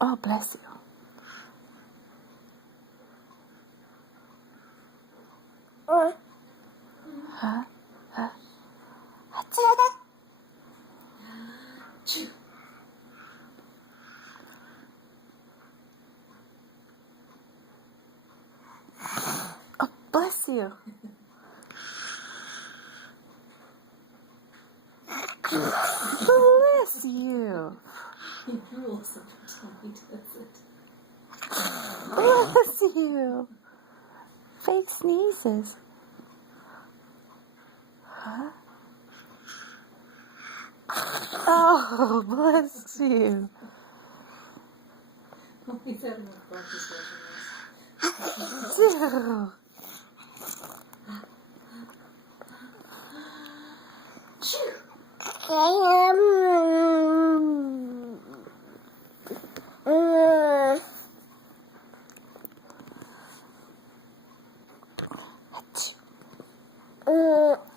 Oh, bless you. Huh? Oh, bless you. Bless you. He drools every time he does it. Bless you. Fake sneezes. Huh? Oh, bless you. Oh, he's having a practice Ew. Achoo.